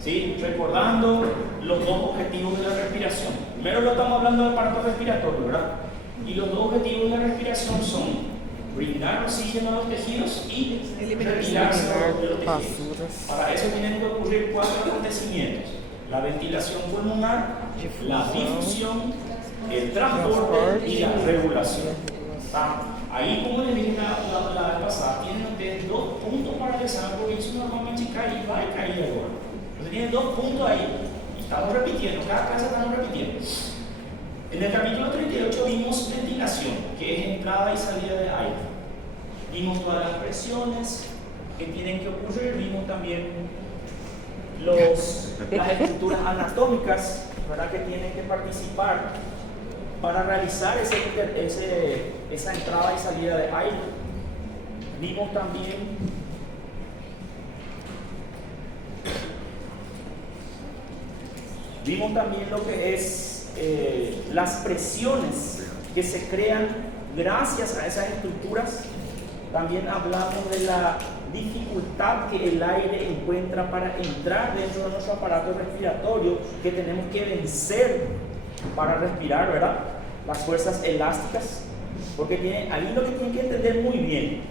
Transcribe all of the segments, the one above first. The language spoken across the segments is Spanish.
¿Sí? Recordando los dos objetivos de la respiración. Primero lo estamos hablando del aparato respiratorio, ¿verdad? Y los dos objetivos de la respiración son brindar oxígeno a los tejidos y retirarse de los tejidos. Para eso tienen que ocurrir 4 acontecimientos: la ventilación pulmonar, la difusión, el transporte y la regulación. Ahí, como les dije la vez pasada, tienen ustedes 2 puntos para empezar, porque eso normalmente cae y va a caer ahora. Entonces tienen 2 puntos ahí. Y estamos repitiendo, cada clase estamos repitiendo. En el capítulo 38 vimos ventilación, que es entrada y salida de aire. Vimos todas las presiones que tienen que ocurrir, vimos también las estructuras anatómicas, ¿verdad?, que tienen que participar para realizar esa entrada y salida de aire. Vimos también lo que es las presiones que se crean gracias a esas estructuras. También hablamos de la dificultad que el aire encuentra para entrar dentro de nuestro aparato respiratorio, que tenemos que vencer para respirar, ¿verdad? Las fuerzas elásticas, porque ahí lo que tienen que entender muy bien: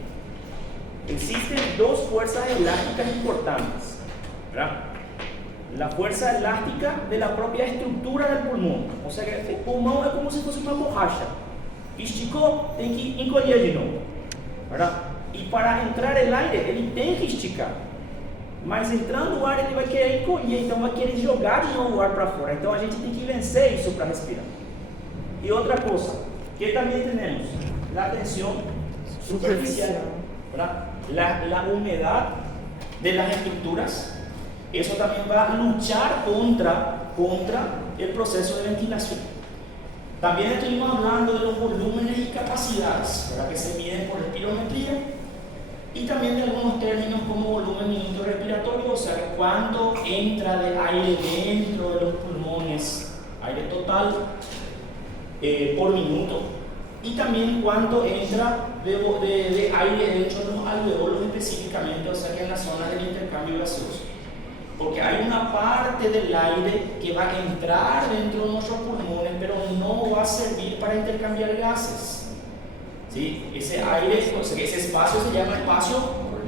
existen 2 fuerzas elásticas importantes, ¿verdad? La fuerza elástica de la propia estructura del pulmón, o sea que el pulmón es como si fuese una borracha, esticó, tem que encolher de novo, ¿verdad? E para entrar el aire, ele tem que esticar, mas entrando o ar, ele vai querer encolher, então vai querer jogar de novo o ar para fora. Então a gente tem que vencer isso para respirar. E outra coisa que também temos, la tensión superficial, ¿verdad? La humedad de las estructuras. Eso también va a luchar contra el proceso de ventilación. También estuvimos hablando de los volúmenes y capacidades, ¿verdad?, que se miden por espirometría, y también de algunos términos como volumen minuto respiratorio, o sea, cuánto entra de aire dentro de los pulmones, aire total, por minuto, y también cuánto entra de aire dentro de los alveolos específicamente, o sea, que en la zona del intercambio gaseoso. Porque hay una parte del aire que va a entrar dentro de nuestros pulmones, pero no va a servir para intercambiar gases. ¿Sí? Ese aire, o sea, ese espacio se llama espacio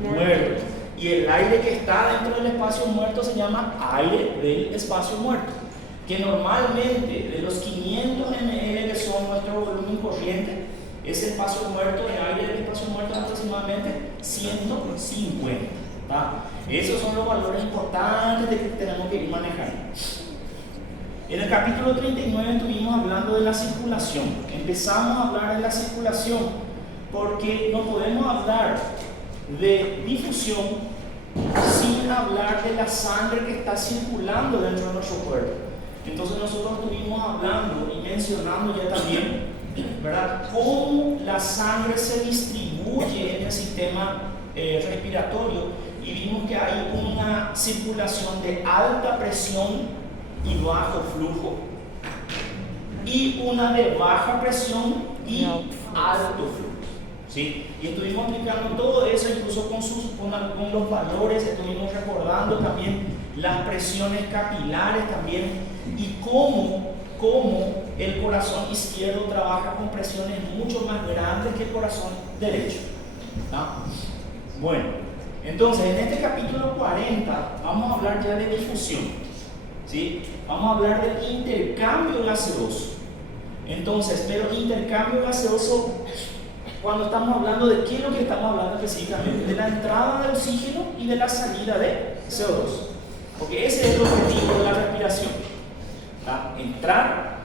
muerto. Y el aire que está dentro del espacio muerto se llama aire del espacio muerto. Que normalmente de los 500 ml que son nuestro volumen corriente, ese espacio muerto de aire del espacio muerto es aproximadamente 150. Esos son los valores importantes que tenemos que ir manejando. En el capítulo 39 estuvimos hablando de la circulación. Empezamos a hablar de la circulación porque no podemos hablar de difusión sin hablar de la sangre que está circulando dentro de nuestro cuerpo. Entonces nosotros estuvimos hablando y mencionando ya también, ¿verdad?, cómo la sangre se distribuye en el sistema respiratorio. Y vimos que hay una circulación de alta presión y bajo flujo, y una de baja presión y alto flujo, ¿sí? Y estuvimos explicando todo eso, incluso con los valores. Estuvimos recordando también las presiones capilares también, y cómo el corazón izquierdo trabaja con presiones mucho más grandes que el corazón derecho, ¿no? Bueno, entonces, en este capítulo 40 vamos a hablar ya de difusión, ¿sí? Vamos a hablar del intercambio gaseoso. Entonces, pero intercambio gaseoso, cuando estamos hablando de qué es lo que estamos hablando específicamente, de la entrada de oxígeno y de la salida de CO2. Porque ese es el objetivo de la respiración, ¿tá? Entrar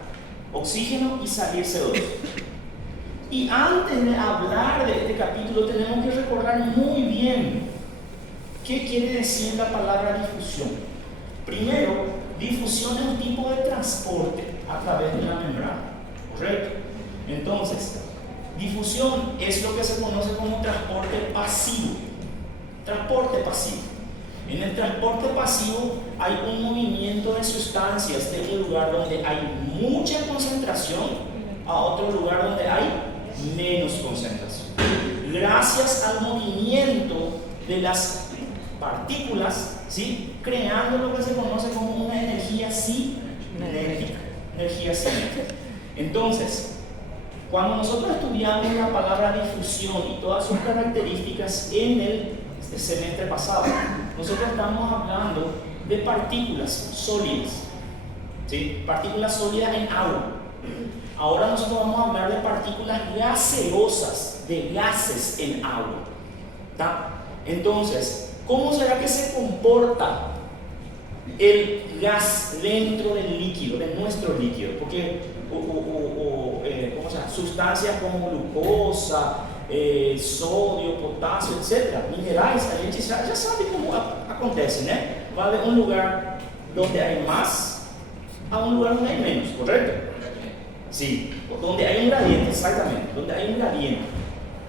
oxígeno y salir CO2. Y antes de hablar de este capítulo tenemos que recordar muy bien qué quiere decir la palabra difusión. Primero, difusión es un tipo de transporte a través de la membrana, ¿correcto? Entonces, difusión es lo que se conoce como transporte pasivo. Transporte pasivo. En el transporte pasivo hay un movimiento de sustancias de un lugar donde hay mucha concentración a otro lugar donde hay menos concentración. Gracias al movimiento de las partículas ¿sí? Creando lo que se conoce como una energía cinética. Entonces, cuando nosotros estudiamos la palabra difusión y todas sus características en el semestre pasado, nosotros estamos hablando de partículas sólidas, ¿sí? Partículas sólidas en agua. Ahora nosotros vamos a hablar de partículas gaseosas, de gases en agua, ¿tá? Entonces, ¿cómo será que se comporta el gas dentro del líquido, de nuestro líquido? Porque ¿cómo se llama? Sustancias como glucosa, sodio, potasio, etc., minerais, a gente já sabe como acontece, né? Va de un lugar donde hay más a un lugar donde hay menos, ¿correcto? Sí, donde hay un gradiente, exactamente, donde hay un gradiente.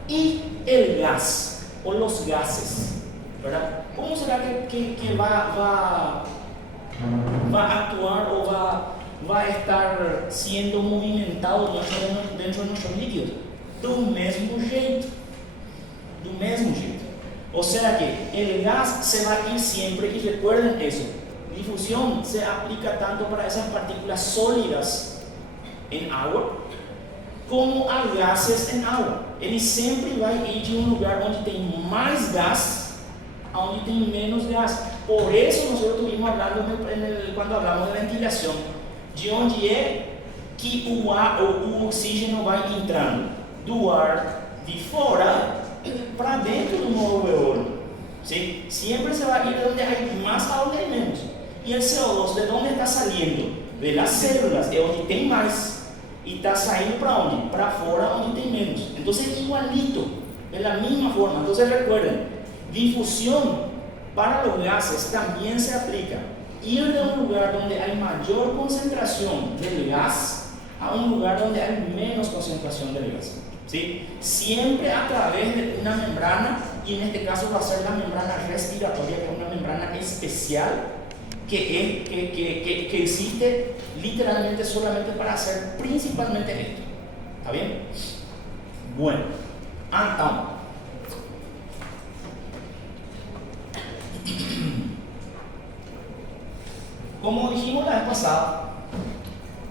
Y el gas, o los gases, ¿verdad? ¿Cómo será que va a actuar o va a estar siendo movimentado dentro de nuestros líquidos? Do mesmo jeito. O sea que el gas se va a ir siempre, y recuerden eso, difusión se aplica tanto para esas partículas sólidas en agua como a gases en agua. Ele sempre vai ir de um lugar onde tem mais gás a onde tem menos gás. Por eso nosotros estuvimos hablando cuando hablamos de ventilación, de onde é que o oxígeno vai entrando do ar de fora para dentro do nuevo alveolo, ¿sí? Siempre se va a ir de donde hay más a donde hay menos. Y el CO2, ¿de dónde está saliendo? De las células, de donde tem mais. Y está saliendo para dónde? Para afuera, donde tem menos. Entonces, igualito, de la misma forma. Entonces, recuerden, difusión para los gases también se aplica. Ir de un lugar donde hay mayor concentración del gas a un lugar donde hay menos concentración del gas, ¿sí? Siempre a través de una membrana, y en este caso va a ser la membrana respiratoria, que es una membrana especial que existe literalmente solamente para hacer principalmente esto. ¿Está bien? Bueno, entonces, como dijimos la vez pasada,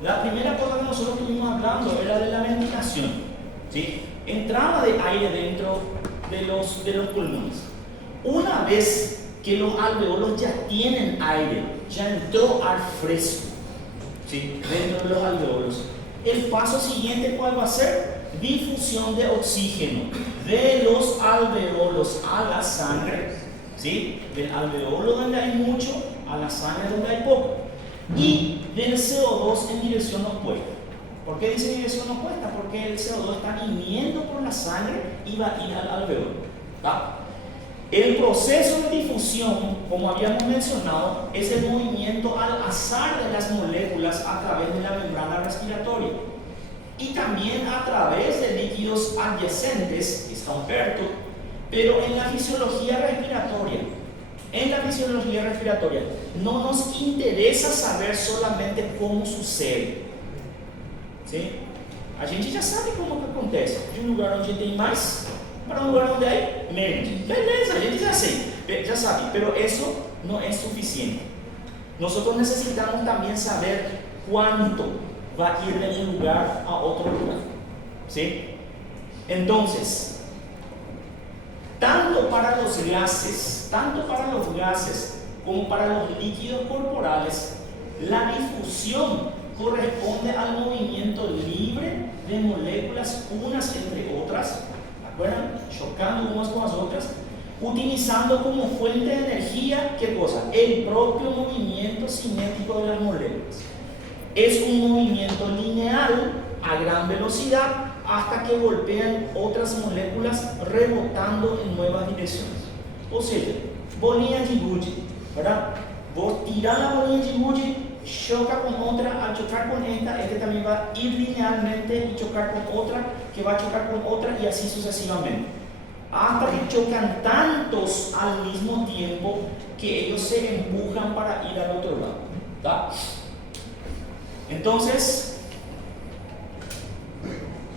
la primera cosa que nosotros estuvimos hablando era de la ventilación, ¿sí? Entrada de aire dentro de los pulmones. Una vez que los alveolos ya tienen aire, ya entró ar fresco, ¿sí? Dentro de los alveolos, el paso siguiente, ¿cuál va a ser? Difusión de oxígeno de los alveolos a la sangre, ¿sí? Del alveolo donde hay mucho a la sangre donde hay poco, y del CO2 en dirección opuesta. ¿Por qué dice dirección opuesta? Porque el CO2 está viniendo por la sangre y va a ir al alveolo, ¿tá? El proceso de difusión, como habíamos mencionado, es el movimiento al azar de las moléculas a través de la membrana respiratoria y también a través de líquidos adyacentes que están perto, pero en la fisiología respiratoria no nos interesa saber solamente cómo sucede, ¿sí? A gente já sabe como que acontece, de um lugar onde tem mais para un lugar donde hay menos. Beleza, a gente ya sabe, pero eso no es suficiente. Nosotros necesitamos también saber cuánto va a ir de un lugar a otro lugar, ¿sí? Entonces, tanto para los gases como para los líquidos corporales, la difusión corresponde al movimiento libre de moléculas unas entre otras, ¿recuerdan? Chocando unas con las otras, utilizando como fuente de energía, ¿qué cosa? El propio movimiento cinético de las moléculas. Es un movimiento lineal a gran velocidad hasta que golpean otras moléculas rebotando en nuevas direcciones. O sea, bolinha de gude, ¿verdad? Vos tirás la bolinha de gude, choca con otra, al chocar con esta, este también va a ir linealmente y chocar con otra, que va a chocar con otra, y así sucesivamente. Hasta que chocan tantos al mismo tiempo que ellos se empujan para ir al otro lado, ¿tá? Entonces,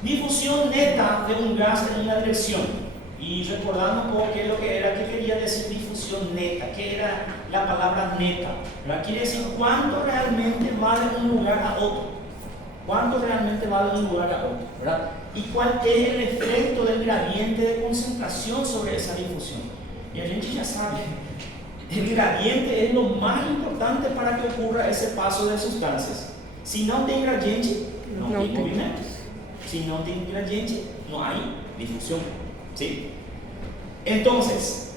difusión neta de un gas en una dirección. Y recordando un poco qué es lo que era, qué quería decir difusión neta, qué era la palabra neta, ¿verdad? Quiere decir cuánto realmente va de un lugar a otro. ¿Cuánto realmente va de un lugar a otro? ¿Verdad? ¿Y cuál es el efecto del gradiente de concentración sobre esa difusión? Y a gente ya sabe, el gradiente es lo más importante para que ocurra ese paso de sustancias. Si no tem gradiente, no hay movimiento. Si no tem gradiente, no hay difusión. ¿Sí? Entonces,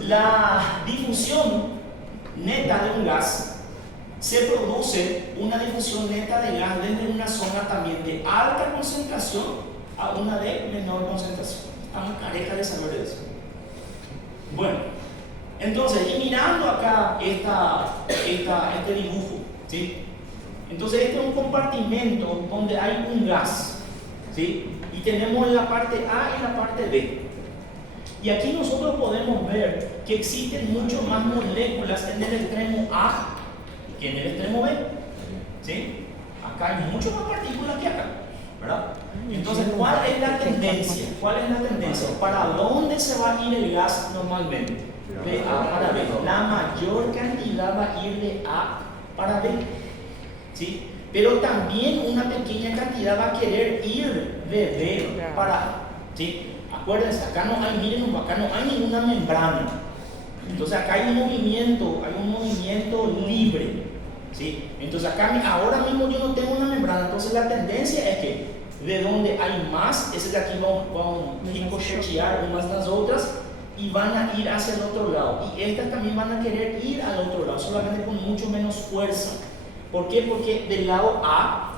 la difusión neta de un gas se produce una difusión neta de gas desde una zona también de alta concentración a una de menor concentración. Estamos carecas de saber de eso. Bueno, entonces, y mirando acá este dibujo, ¿sí? Entonces, este es un compartimento donde hay un gas, ¿sí? Y tenemos la parte A y la parte B. Y aquí nosotros podemos ver que existen mucho más moléculas en el extremo A que en el extremo B, ¿sí? Acá hay mucho más partículas que acá, ¿verdad? Entonces, ¿cuál es la tendencia? ¿Cuál es la tendencia? ¿Para dónde se va a ir el gas normalmente? De A para B. La mayor cantidad va a ir de A para B, ¿sí? Pero también una pequeña cantidad va a querer ir de B para A, ¿sí? Acuérdense, acá no hay, miren, acá no hay ninguna membrana. Entonces acá hay un movimiento libre, ¿sí? Entonces acá, ahora mismo yo no tengo una membrana, entonces la tendencia es que de donde hay más, ese de aquí van a ricochetear unas las otras y van a ir hacia el otro lado. Y estas también van a querer ir al otro lado, solamente con mucho menos fuerza. ¿Por qué? Porque del lado A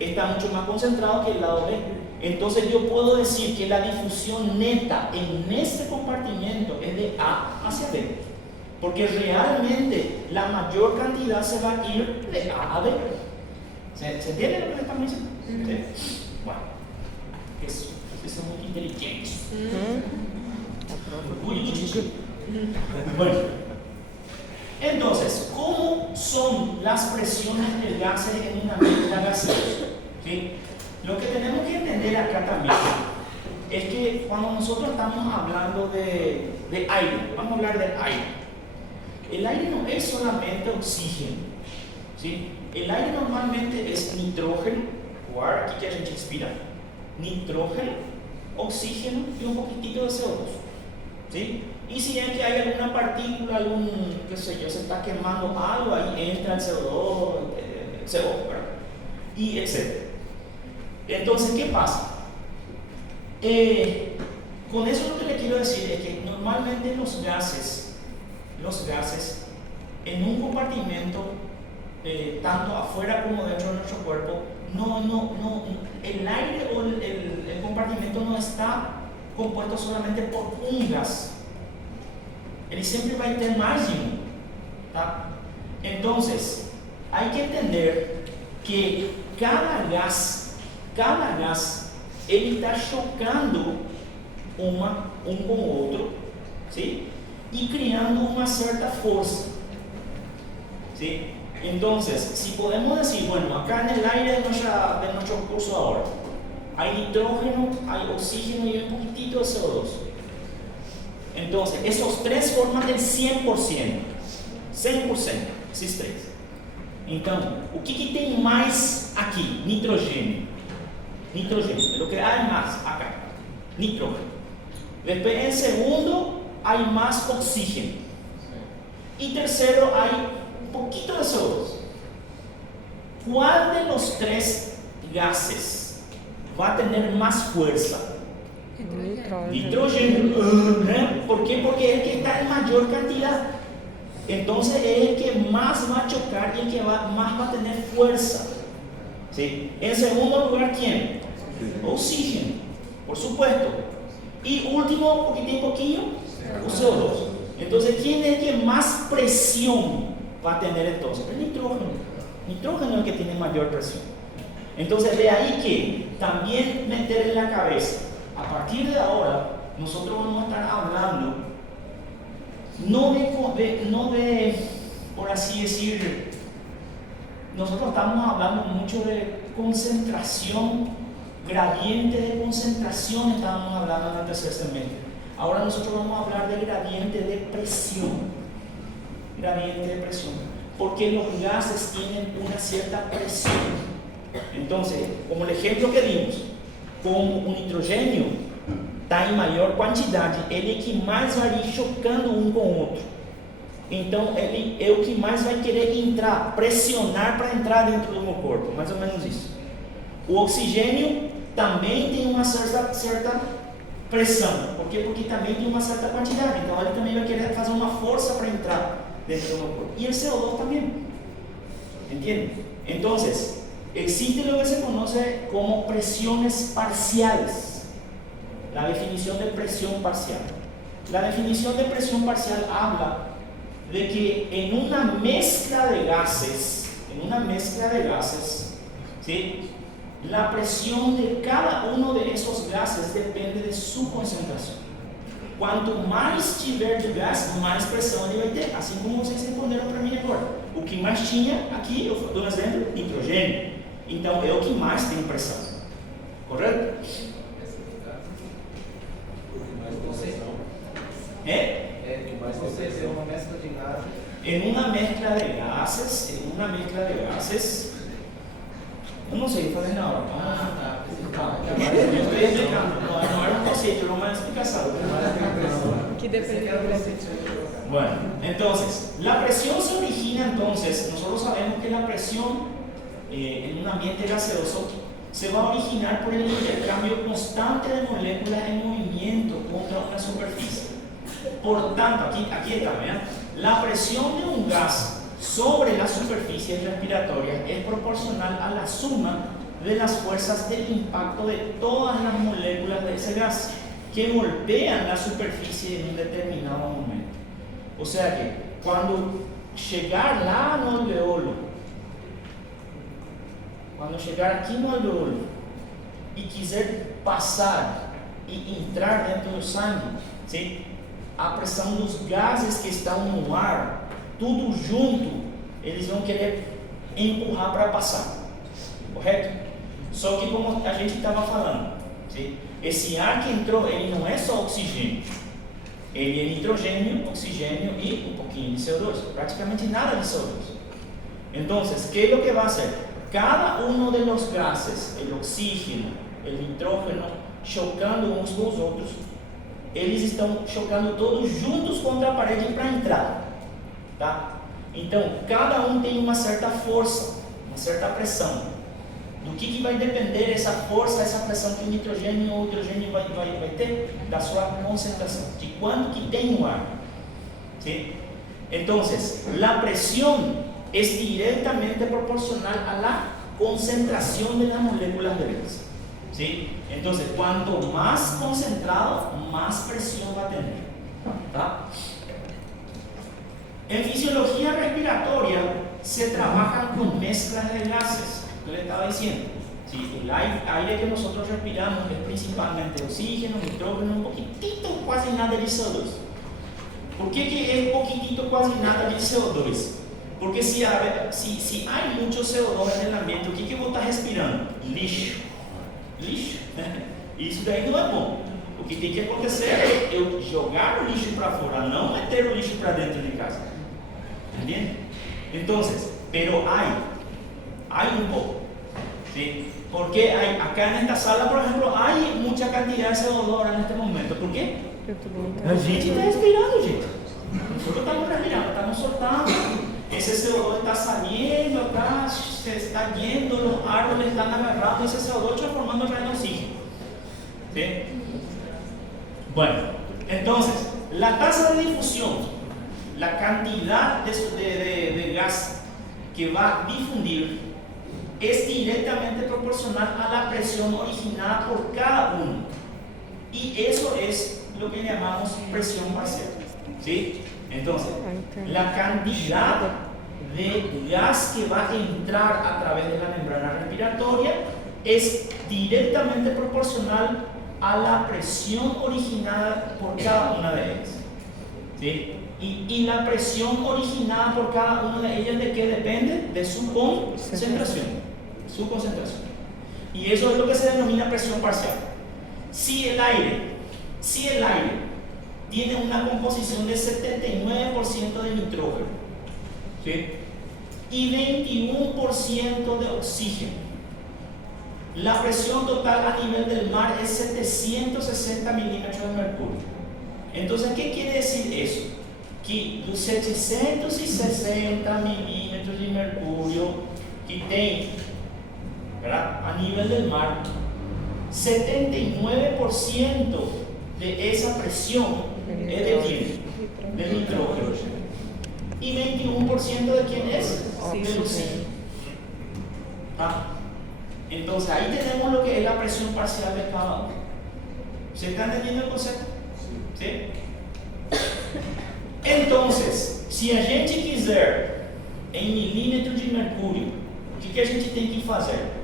está mucho más concentrado que el lado B. Entonces yo puedo decir que la difusión neta en este compartimento es de A hacia B, porque realmente la mayor cantidad se va a ir de A a B. ¿Se entiende lo que le estamos diciendo? ¿Sí? Bueno, eso es muy inteligente. Bueno, entonces, ¿cómo son las presiones de gases en una mezcla gaseosa? ¿Sí? Lo que tenemos que entender acá también es que cuando nosotros estamos hablando de aire, vamos a hablar del aire. El aire no es solamente oxígeno, ¿sí? El aire normalmente es nitrógeno, o ar, aquí que a gente respira, nitrógeno, oxígeno y un poquitito de CO2, ¿sí? Y si es que hay alguna partícula, qué sé yo, se está quemando algo, ahí entra el CO2, CO, ¿verdad? Y etc. Entonces, ¿qué pasa? Con eso lo que le quiero decir es que normalmente los gases en un compartimento, tanto afuera como dentro de nuestro cuerpo, el aire o el compartimento no está compuesto solamente por un gas. Él siempre va a tener margen, ¿tá? Entonces, hay que entender que cada gas ele está chocando um com o outro, ¿sí? Y creando una cierta fuerza, ¿sí? Entonces, si podemos decir, bueno, acá en el aire de nuestro curso ahora hay nitrógeno, hay oxígeno y un poquitito de CO2. Entonces, esos tres forman el 100%, 100%, esses três. Então, o que tem mais aqui? Nitrogênio. Nitrogênio, lo que hay más acá, nitrógeno. Después, en segundo, hay más oxígeno. Y tercero, hay un poquito de CO2. ¿Cuál de los tres gases va a tener más fuerza? Nitrógeno. ¿Por qué? Porque es el que está en mayor cantidad. Entonces es el que más va a chocar y el que más va a tener fuerza, ¿sí? En segundo lugar, ¿quién? Oxígeno, por supuesto. Y último, poquillo, o CO2. Entonces, ¿quién es el que más presión va a tener entonces? El nitrógeno. Nitrógeno es el que tiene mayor presión. Entonces, de ahí que también meter en la cabeza, a partir de ahora, nosotros vamos a estar hablando no de, por así decir, nosotros estamos hablando mucho de concentración, gradiente de concentración, estábamos hablando en el tercer semestre. Ahora nosotros vamos a hablar de gradiente de presión. gradiente de presión, porque los gases tienen una cierta presión. Entonces, como el ejemplo que dimos, como o nitrogênio está em maior quantidade, ele é que mais vai ir chocando um com o outro. Então, ele é o que mais vai querer entrar, pressionar para entrar dentro do meu corpo, mais ou menos isso. O oxigênio também tem uma certa pressão, por quê? Porque também tem uma certa quantidade, então ele também vai querer fazer uma força para entrar dentro do meu corpo. E o CO2 também, entende? Então, existe lo que se conoce como presiones parciales. La definición de presión parcial. La definición de presión parcial habla de que en una mezcla de gases, ¿sí? La presión de cada uno de esos gases depende de su concentración. Quanto mais tiver de gás, mais pressão ele vai ter. Assim como vocês responderam para mim agora. O que mais tinha aqui, eu dou um exemplo, nitrogênio. Então é o que mais tem pressão. Correto? É uma mescla de gases. En una mezcla de gases, eu não sei fazer na hora. Eu estou explicando, não era um conceito, era uma explicação. Que depende do gradiente. Bueno, entonces, la presión se origina entonces, nosotros sabemos que la presión en un ambiente gaseoso se va a originar por el intercambio constante de moléculas en movimiento contra una superficie. Por tanto, aquí está, ¿verdad? La presión de un gas sobre la superficie respiratoria es proporcional a la suma de las fuerzas del impacto de todas las moléculas de ese gas que golpean la superficie en un determinado momento. O sea que cuando llegar lá no alveolo, quando chegar aqui no alveolo e quiser passar e entrar dentro do sangue, ¿sí? A pressão dos gases que estão no ar, tudo junto, eles vão querer empurrar para passar, correto? Só que como a gente estava falando, ¿sí? Esse ar que entrou, ele não é só oxigênio, ele é nitrogênio, oxigênio e um pouquinho de CO2, praticamente nada de CO2. Então, ¿qué es lo que va a hacer? Cada uno de los gases, el oxígeno, el nitrógeno, chocando uns com os outros, eles estão chocando todos juntos contra a parede para entrar, tá? Então, cada um tem uma certa força, uma certa pressão. Do que vai depender essa força, essa pressão que o nitrogênio ou o hidrogênio vai ter? Da sua concentração, de quanto que tem no ar, ¿sí? Entonces, la presión es directamente proporcional a la concentración de las moléculas de gas, ¿sí? Entonces, cuanto más concentrado, más presión va a tener, ¿tá? En fisiología respiratoria se trabajan con mezclas de gases. Yo le estaba diciendo, ¿sí? El aire que nosotros respiramos es principalmente oxígeno, nitrógeno, un poquitito, casi nada de CO2. ¿Por qué que es poquitito, casi nada de CO2? Porque si hay mucho CO2 en el ambiente, ¿qué vos estás respirando? Lixo. Lixo. Isso daí não é bom. O que tem que acontecer é eu jogar o lixo para fora, não meter o lixo para dentro de casa. ¿Entende? Entonces, pero hay un poco, ¿sí? Porque acá en esta sala, por ejemplo, hay mucha cantidad de CO2 ahora en este momento. ¿Por qué? A gente está respirando, gente. Nosotros estamos respirando, estamos soltando. Ese CO2 está saliendo acá, se está yendo, los árboles están agarrando ese CO2 transformando en oxígeno, ¿sí? Bueno, entonces, la tasa de difusión, la cantidad de gas que va a difundir es directamente proporcional a la presión originada por cada uno. Y eso es lo que llamamos presión parcial, ¿sí? Entonces, la cantidad de gas que va a entrar a través de la membrana respiratoria es directamente proporcional a la presión originada por cada una de ellas, ¿sí? Y la presión originada por cada una de ellas, ¿de qué depende? De su concentración. Su concentración. Y eso es lo que se denomina presión parcial. Si el aire tiene una composición de 79% de nitrógeno ¿sí? Y 21% de oxígeno. La presión total a nivel del mar es 760 milímetros de mercurio. Entonces, ¿qué quiere decir eso? Que los 760 milímetros de mercurio que tem, ¿verdad?, a nivel del mar, 79% de esa presión es de quién? De nitrógeno. ¿Y 21% de quién es? Del oxígeno. Entonces ahí tenemos lo que es la presión parcial de cada uno. ¿Se está entendiendo el concepto? ¿Sí? Entonces, si a gente quiser em milímetros de mercúrio, o que a gente tem que fazer?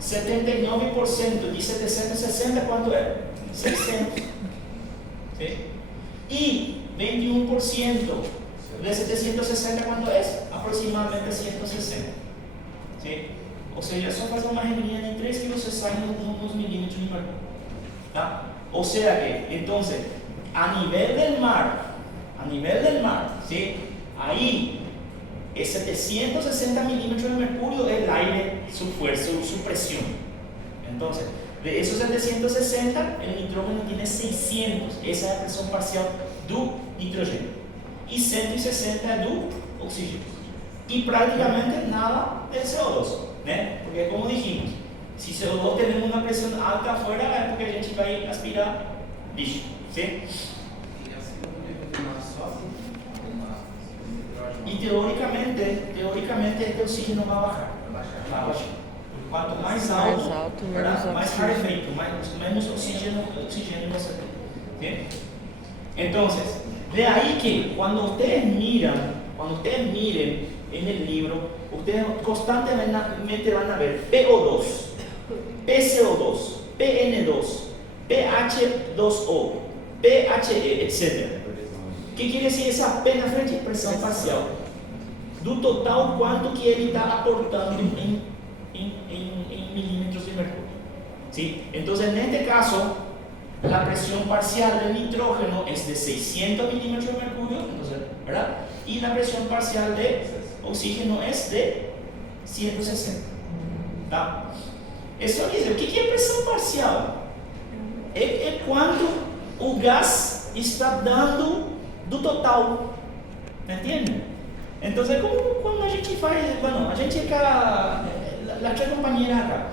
79% de 760, quanto é? 600. ¿Sí? Y 21% de 760, ¿cuánto es? Aproximadamente 160. ¿Sí? O sea, só fazer uma regrinha em 3 que você sai nos milímetros de mercúrio. ¿Tá? O sea que, entonces, a nivel del mar, ¿sí?, ahí es 760 milímetros de mercurio el aire, su fuerza, su presión. Entonces, de esos 760, el nitrógeno tiene 600, esa es la presión parcial do nitrógeno, y 160 do oxígeno. Y prácticamente nada del CO2, ¿eh? Porque como dijimos, si CO2 tenemos una presión alta afuera, es porque a gente vai aspirar lixo, ¿sí? Y teóricamente este oxígeno va a bajar. Cuanto más alto, más rarefeito, menos oxígeno você tem. ¿Sí? Entonces, de ahí que cuando ustedes miren en el libro, ustedes constantemente van a ver PO2, PCO2, PN2, PH2O, PHE, etc. ¿Qué quiere decir esa P na frente? Presión parcial. Do total, cuánto que ele está aportando en milímetros de mercurio. ¿Sí? Entonces, en este caso, la presión parcial del nitrógeno es de 600 milímetros de mercurio, entonces, ¿verdad? Y la presión parcial de oxígeno es de 160. ¿Tá? Eso quiere decir, ¿qué es presión parcial? Es cuánto o gas está dando do total. ¿Entienden? Entonces, como cuando a gente faz, bueno, a gente acá, las tres compañeras acá,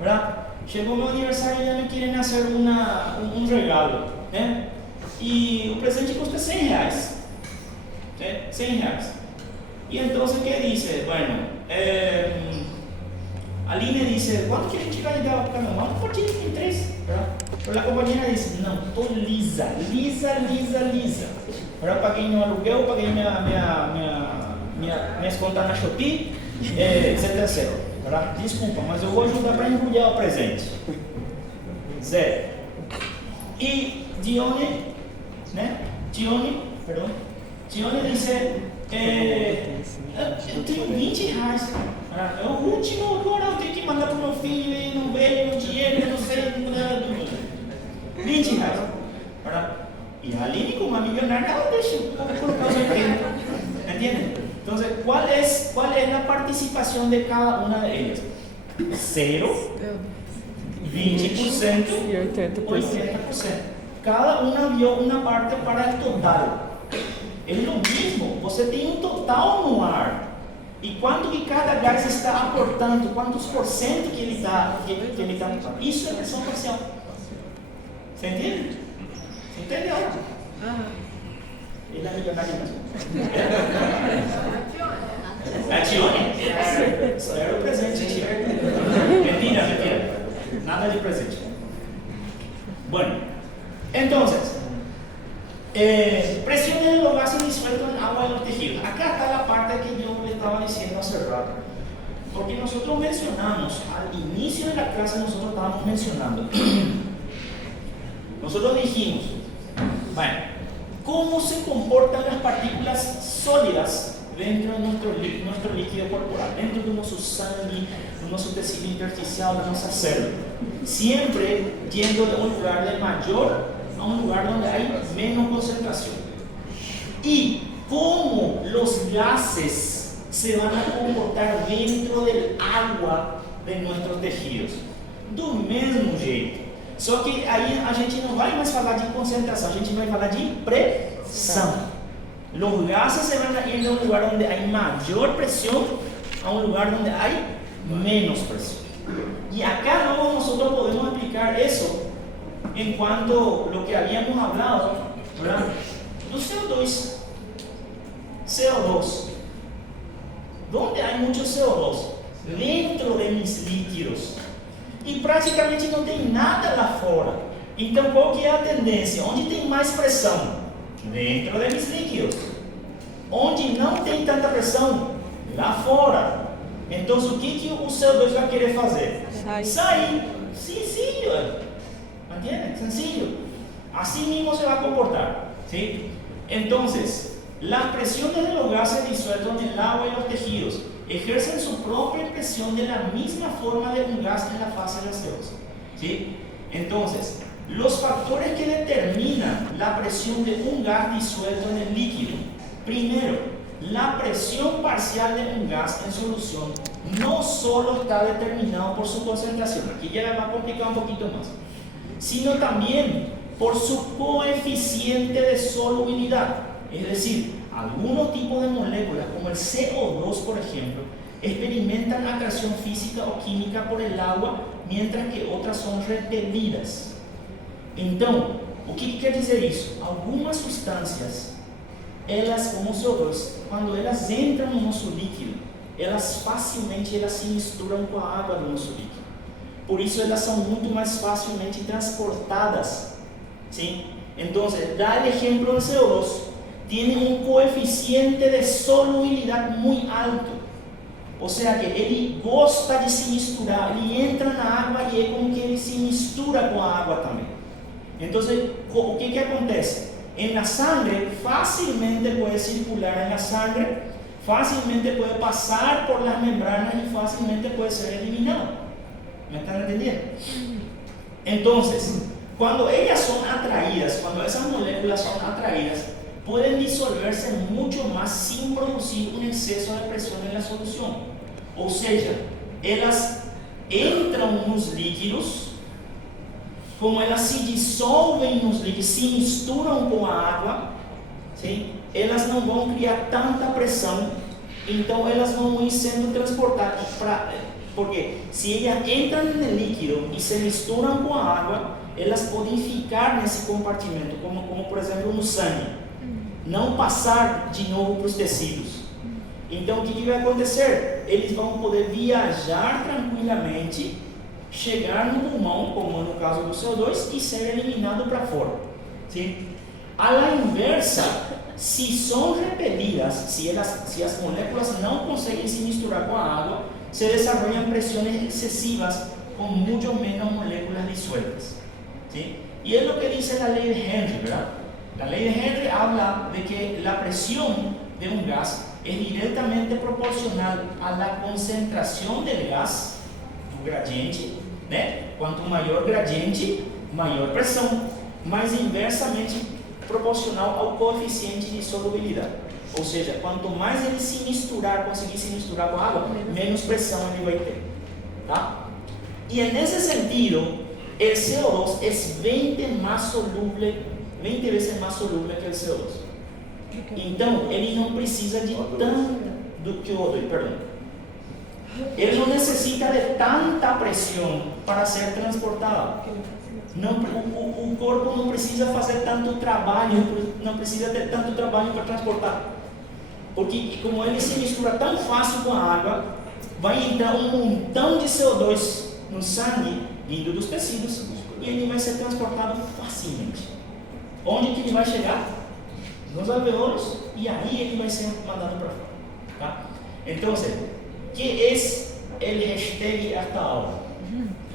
¿verdad? Llegó mi aniversario y ya me quieren hacer un regalo, ¿eh? Y el presente cuesta 100 reais, ¿eh? 100 reais. Y entonces, ¿qué dice? Bueno, Aline dice, ¿cuánto que a gente vai dar para mí? Vamos a partir en 3, ¿verdad? Pero la compañera dice, no, estou lisa. Ahora paguei meu aluguel, paguei minhas contas na Shopee, etc. ¿Verdad? Desculpa, mas eu vou ajudar para embrulhar o presente. Zero. E Dione, né? Dione dice, eu tenho 20 reais. É o último, agora eu tenho que mandar para o meu filho e não veio o dinheiro, eu não sei. 20 reais. ¿Verdad? Y a Aline, como a millonaria, no deixa colocar o 80. ¿Entienden? Entonces, ¿cuál es la participación de cada una de ellas? 0, 20% y 80%. Cada una dio una parte para el total. Es lo mismo, você tem total no ar. ¿Y cuánto que cada gas está aportando? ¿Cuántos por ciento que ele está aportando? Isso é pressão parcial. ¿Se entiende? ¿Se entiende ahora? Es la millonaria más. La Tione. Espero o presente, Tione. Mentira. Nada de presente. Bueno, entonces, presiones de los gases disueltos en agua de los tejidos. Acá está la parte que yo le estaba diciendo hace rato. Porque nosotros mencionamos, al inicio de la clase nosotros estábamos mencionando. Nosotros dijimos, bueno, ¿cómo se comportan las partículas sólidas dentro de nuestro líquido corporal, dentro de nuestro sangue, de nuestro tejido intersticial, de nuestra célula? Siempre yendo de un lugar de mayor a un lugar donde hay menos concentración. Y cómo los gases se van a comportar dentro del agua de nuestros tejidos. Do mesmo jeito. Só que aí a gente não vai mais falar de concentração, a gente vai falar de pressão. Los gases se van a ir de un lugar donde hay mayor presión a un lugar donde hay menos presión. Y acá luego nosotros podemos aplicar eso en cuanto a lo que habíamos hablado, ¿verdad? Do CO2. CO2. ¿Dónde hay mucho CO2? Dentro de mis líquidos. E praticamente não tem nada lá fora. Então qual que é a tendência? Onde tem mais pressão? Dentro de mis líquidos. Onde não tem tanta pressão? Lá fora. Então o que o CO2 vai querer fazer? Sair. Sencillo. ¿Entiendes? Sencillo. Así mismo se va a comportar. ¿Sí? Entonces, las presiones de los gases disueltos en el agua y los tejidos ejercen su propia presión de la misma forma de un gas en la fase gaseosa. ¿Sí? Entonces, los factores que determinan la presión de un gas disuelto en el líquido. Primero, la presión parcial de un gas en solución no solo está determinado por su concentración, aquí ya va a complicar un poquito más, sino también por su coeficiente de solubilidad. Es decir, algunos tipos de moléculas, como el CO2, por ejemplo, experimentan atracción física o química por el agua, mientras que otras son repelidas. Então, o que quer dizer isso? Algumas substâncias, elas, como o CO2, quando elas entram no nosso líquido, elas facilmente se misturam com a água do nosso líquido. Por isso, elas são muito mais facilmente transportadas. ¿Sí? Entonces, da el ejemplo del CO2. Tiene un coeficiente de solubilidad muy alto. O sea que ele gosta de se misturar, ele entra na água e é como que ele se mistura com a água também. Então, o que acontece? En la sangre, fácilmente puede circular en la sangre, fácilmente puede pasar por las membranas y fácilmente puede ser eliminado. ¿Me están entendiendo? Entonces, cuando ellas son atraídas, cuando esas moléculas son atraídas, pueden disolverse mucho más sin producir un exceso de presión en la solución. O sea, ellas entran nos líquidos, como elas se dissolvem nos líquidos, se misturam com a água, ¿sí? Elas não vão criar tanta pressão, então elas vão ir sendo transportadas porque se elas entram no líquido e se misturam com a água, elas podem ficar nesse compartimento, como por exemplo no sangue. Não passar de novo para os tecidos. Então o que vai acontecer? Eles vão poder viajar tranquilamente, chegar no pulmão, como no caso do CO2, e ser eliminado para fora. ¿Sí? A la inversa, se são repelidas, se as moléculas não conseguem se misturar com a água, se desenvolvem pressões excessivas com muito menos moléculas disueltas. ¿Sí? Y es lo que dice la ley de Henry, ¿verdad? La ley de Henry habla de que la presión de un gas es directamente proporcional a la concentración del gas, do gradiente, né? Quanto maior gradiente, maior pressão, mas inversamente proporcional ao coeficiente de solubilidade. Ou seja, quanto mais ele se misturar, conseguir se misturar com a água, menos pressão ele vai ter. Tá? E nesse sentido, o CO2 é 20 vezes mais solúvel que o CO2. Então, ele não precisa de tanto do que o O2, perdão. Ele não necessita de tanta pressão para ser transportado. Não, o corpo não precisa fazer tanto trabalho, não precisa ter tanto trabalho para transportar. Porque como ele se mistura tão fácil com a água, vai entrar um montão de CO2 no sangue, vindo dos tecidos, e ele vai ser transportado facilmente. Onde que ele vai chegar? Nos alveolos, e aí ele vai ser mandado para fora. ¿Tá? Então, que é o hashtag hasta ahora?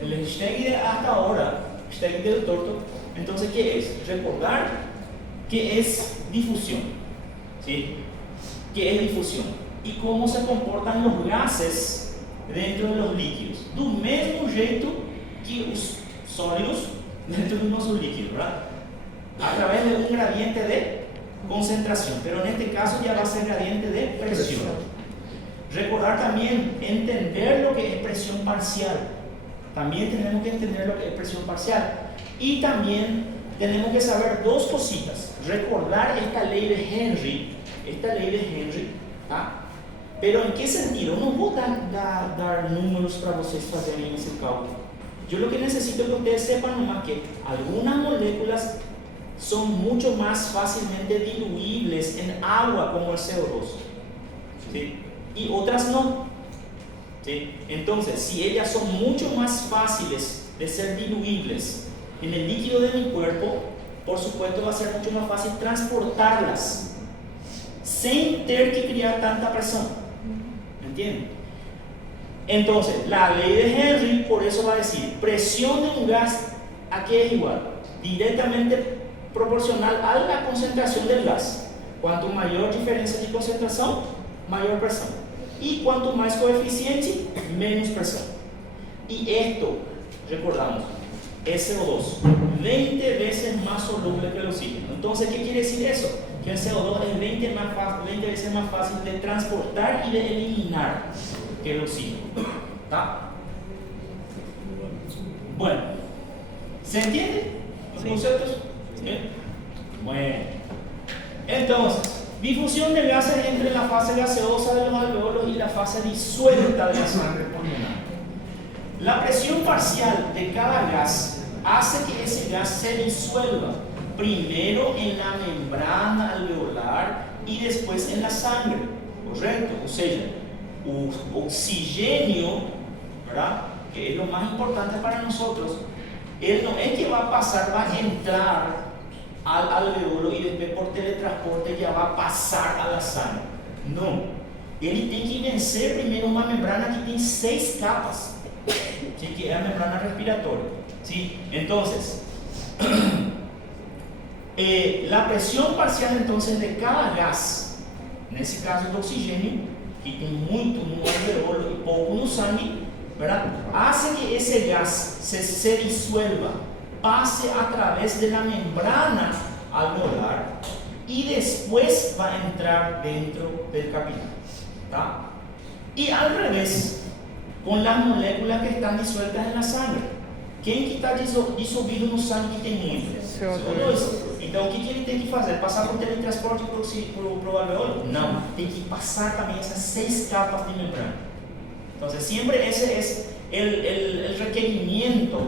O hashtag de hasta ahora, hashtag del torto. Então, ¿qué es? Recordar que es difusión. ¿Sí? Que es difusión. Y cómo se comportan los gases dentro de los líquidos. Do mesmo jeito que os sólidos dentro do nosso líquido, ¿verdad? A través de un gradiente de concentración, pero en este caso ya va a ser gradiente de presión. Recordar también, entender lo que es presión parcial. También tenemos que entender lo que es presión parcial. Y también tenemos que saber dos cositas. Recordar esta ley de Henry, ¿tá? Pero ¿en qué sentido? No voy a dar números para ustedes hacerem ese cálculo. Yo lo que necesito es que ustedes sepan nomás que algunas moléculas son mucho más fácilmente diluibles en agua como el CO2, ¿sí? Y otras no, ¿sí? Entonces, si ellas son mucho más fáciles de ser diluibles en el líquido de mi cuerpo, por supuesto va a ser mucho más fácil transportarlas sin tener que crear tanta presión. ¿Entienden? Entonces, la ley de Henry por eso va a decir, presión de un gas, ¿a qué es igual? Directamente proporcional a la concentración del gas. Cuanto mayor diferencia de concentración, mayor presión. Y cuanto más coeficiente, menos presión. Y esto, recordamos, es CO2, 20 veces más soluble que el oxígeno. Entonces, ¿qué quiere decir eso? Que el CO2 es 20 veces más fácil de transportar y de eliminar que el oxígeno. ¿Está? Bueno, ¿se entiende los conceptos? ¿Sí? Bueno, entonces, difusión de gases entre la fase gaseosa de los alveolos y la fase disuelta de la sangre pulmonar. La presión parcial de cada gas hace que ese gas se disuelva primero en la membrana alveolar y después en la sangre, ¿correcto? O sea, oxígeno, ¿verdad? Que es lo más importante para nosotros. Él no es que va a pasar, va a entrar al alveolo y después por teletransporte ya va a pasar a la sangre. No, él tiene que vencer primero una membrana que tiene 6 capas, ¿sí? Que es la membrana respiratoria, ¿sí? Entonces, la presión parcial entonces de cada gas, en ese caso el oxígeno, que tiene mucho no alveolo y poco no sangue, ¿verdad? Hace que ese gas se disuelva, pase a través de la membrana alveolar y después va a entrar dentro del capilar, ¿tá? Y al revés, con las moléculas que están disueltas en la sangre. Quem que está dissolvido no sangue que tem muito? CO2. Então, o que ele tem que fazer? Passar por teletransporte para o alveolo? Não, tem que passar também essas 6 capas de membrana. Entonces, siempre ese es el requerimiento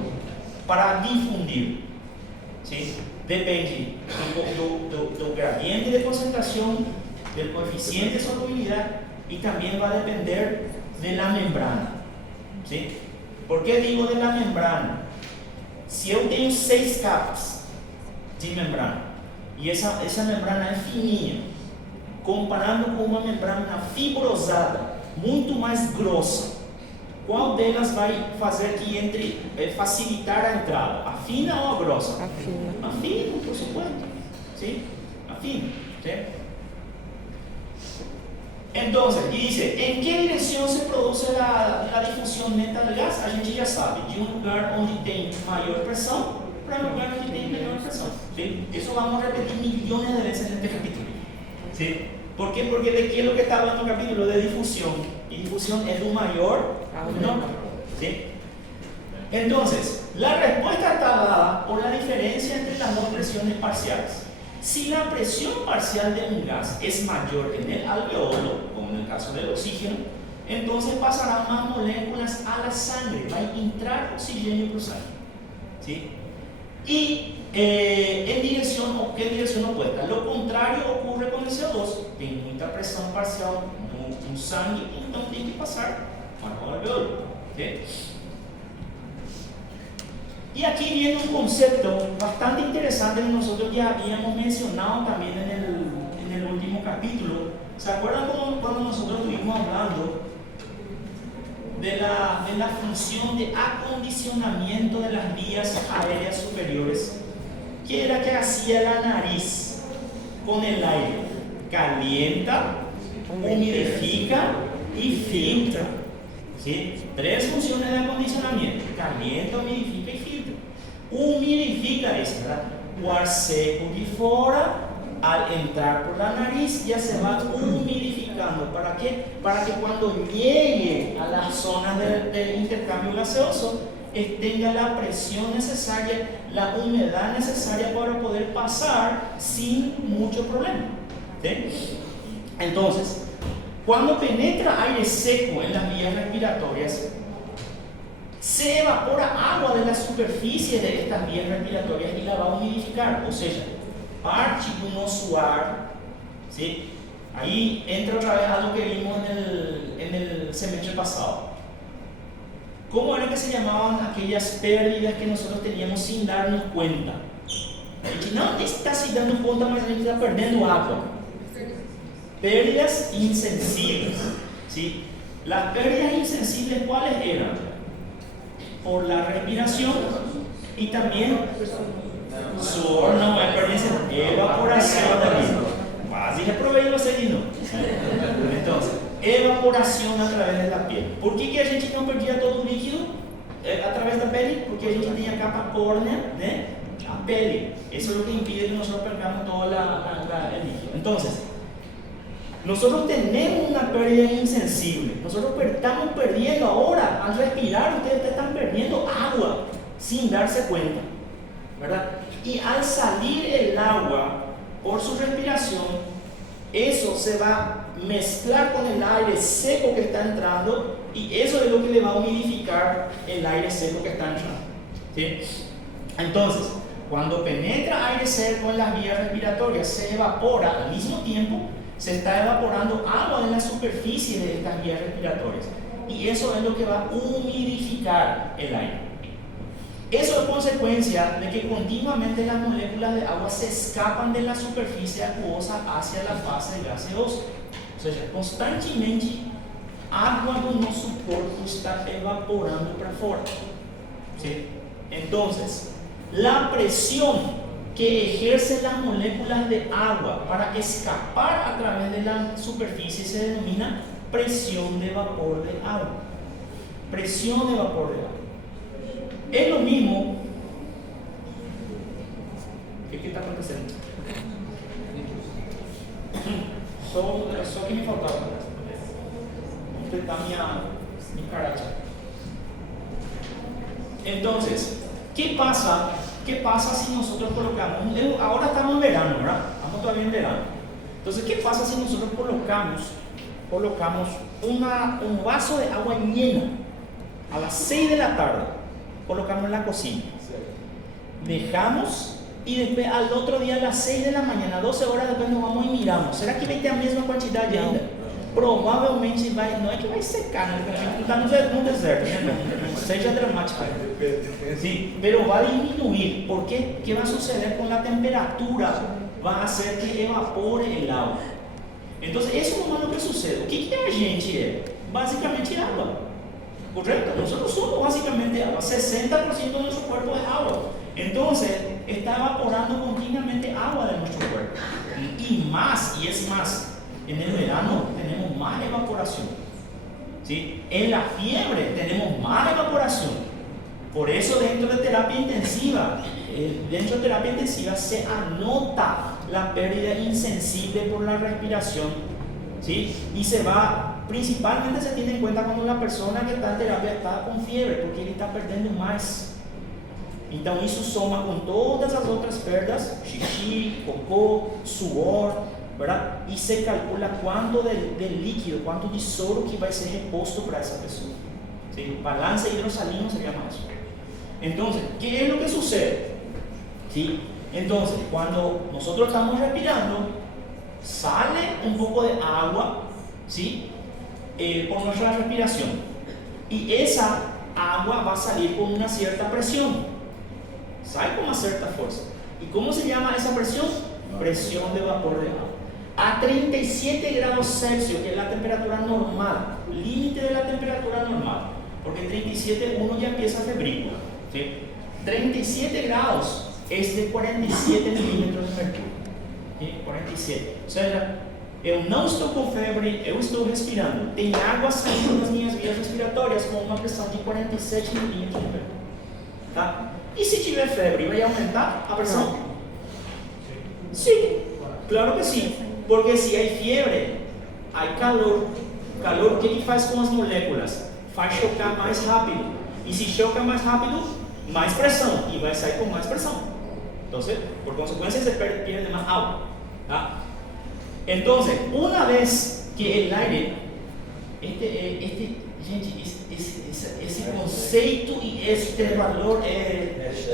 para difundir, ¿sí? Depende do gradiente de concentración, del coeficiente de solubilidad y también va a depender de la membrana, ¿sí? ¿Por qué digo de la membrana? Si yo tengo 6 capas de membrana y esa membrana es fininha, comparando con una membrana fibrosada, muito mais grossa, qual delas vai fazer que entre, facilitar a entrada? A fina ou a grossa? A fina. A fina, por supuesto. ¿Sí? A fina. ¿Sí? Entonces, y dice, ¿en qué dirección se produce la difusión neta del gas? A gente ya sabe, de un lugar donde tem mayor presión para un lugar donde tem menor presión. ¿Sí? Eso vamos a repetir millones de veces en este capítulo. ¿Sí? ¿Por qué? Porque de qué es lo que está hablando el capítulo de difusión. Y difusión es de un mayor a un menor. ¿Sí? Entonces, la respuesta está dada por la diferencia entre las dos presiones parciales. Si la presión parcial de un gas es mayor en el alveolo, como en el caso del oxígeno, entonces pasarán más moléculas a la sangre, va a entrar oxígeno por sangre. ¿Sí? Y en dirección, ¿o qué dirección opuesta? Lo contrario ocurre con el CO2, tiene mucha presión parcial, un sangue, entonces tiene que pasar para el alveolo. ¿Sí? Y aquí viene un concepto bastante interesante que nosotros ya habíamos mencionado también en el último capítulo. ¿Se acuerdan cuando nosotros estuvimos hablando de la función de acondicionamiento de las vías aéreas superiores? ¿Qué era que hacía la nariz con el aire? Calienta, humidifica y filtra. ¿Sí? 3 funciones de acondicionamiento: calienta, humidifica y filtra. Humidifica isso, ¿verdad? O ar seco de fora al entrar por la nariz ya se va humidificando. ¿Para qué? Para que cuando llegue a las zonas del intercambio gaseoso tenga la presión necesaria, la humedad necesaria para poder pasar sin mucho problema. ¿Sí? Entonces, cuando penetra aire seco en las vías respiratorias, se evapora agua de la superficie de estas vías respiratorias y la va a humidificar, ou seja, parte do nosso ar, ¿sí? Ahí entra otra vez algo que vimos en el semestre pasado. ¿Cómo era que se llamaban aquellas pérdidas que nosotros teníamos sin darnos cuenta? A gente não está se dando conta, mas a gente está perdendo agua. Pérdidas insensibles, ¿sí? Las pérdidas insensibles, ¿cuáles eran? Por la respiración y también sudor, no es pérdida, evaporación también. Quase reprobei você de novo. Entonces, evaporación a través de la piel. ¿Por qué que a gente não perdia todo o líquido a través da pele? Porque a gente tem a capa córnea, ¿né? A pele. Eso es lo que impide que nosotros perdamos todo el líquido. Entonces, nosotros tenemos una pérdida insensible. Nosotros estamos perdiendo ahora, al respirar, ustedes están perdiendo agua sin darse cuenta, ¿verdad? Y al salir el agua por su respiración, eso se va a mezclar con el aire seco que está entrando y eso es lo que le va a humidificar el aire seco que está entrando, ¿sí? Entonces, cuando penetra aire seco en las vías respiratorias, se evapora al mismo tiempo. Se está evaporando agua en la superficie de estas vías respiratorias y eso es lo que va a humidificar el aire. Eso es consecuencia de que continuamente las moléculas de agua se escapan de la superficie acuosa hacia la fase gaseosa. O sea, constantemente a água do nosso corpo está evaporando para fora. ¿Sí? Entonces, la presión que ejercen las moléculas de agua para escapar a través de la superficie se denomina presión de vapor de agua. Presión de vapor de agua. Es lo mismo. ¿Qué está aconteciendo? Só que me faltaba. Completar mi carácter. Entonces, ¿qué pasa? ¿Qué pasa si nosotros colocamos? Ahora estamos en verano, ¿verdad? Estamos todavía en verano. Entonces, ¿qué pasa si nosotros colocamos un vaso de agua llena a las 6 de la tarde? Colocamos en la cocina. Dejamos y después al otro día a las 6 de la mañana, 12 horas después nos vamos y miramos. ¿Será que vai ter a mesma quantidade ainda? Provavelmente vai, não é que vai secar, né? Porque a gente está no deserto, né? Não seja dramático. Sí, pero va a disminuir. ¿Por qué? ¿Qué va a suceder con la temperatura? Va a hacer que evapore el agua. Entonces, eso no es lo que sucede. ¿O que a gente é? Basicamente agua. ¿Correcto? Nosotros somos básicamente agua. 60% de nuestro cuerpo es agua. Entonces, está evaporando continuamente agua de nuestro cuerpo. Y más, y es más. En el verano tenemos más evaporación, ¿sí? En la fiebre tenemos más evaporación. Por eso dentro de terapia intensiva se anota la pérdida insensible por la respiración, ¿sí? Y principalmente se tiene en cuenta cuando la persona que está en terapia está con fiebre, porque ele está perdendo mais. Então isso soma com todas as outras perdas, xixi, cocô, suor, ¿verdad? Y se calcula cuánto del líquido, cuánto de soro que va a ser reposto para esa persona. ¿Sí? Balance hidrosalino se llama eso. Entonces, ¿qué es lo que sucede? ¿Sí? Entonces, cuando nosotros estamos respirando, sale un poco de agua, ¿sí? Por nuestra respiración. Y esa agua va a salir con una cierta presión. Sale con una cierta fuerza. ¿Y cómo se llama esa presión? Presión de vapor de agua. A 37 grados Celsius, que es la temperatura normal, límite de la temperatura normal, porque 37 uno ya empieza febril, ¿sí? 37 grados es de 47 milímetros de mercúrio, ¿sí? 47. O sea, eu não estou com febre, eu estou respirando. Tem água saindo das minhas vias respiratórias com uma pressão de 47 milímetros de mercúrio, tá? E se tiver febre, vai aumentar a pressão? Sim. Claro que sí, porque si hay fiebre, hay calor, o que faz com as moléculas? Faz chocar mais rápido. E se choca mais rápido, mais pressão. E vai sair com mais pressão. Então, por consecuencia, se pierde más agua. ¿Ah? Entonces, una vez que el aire, gente, ese conceito y este valor es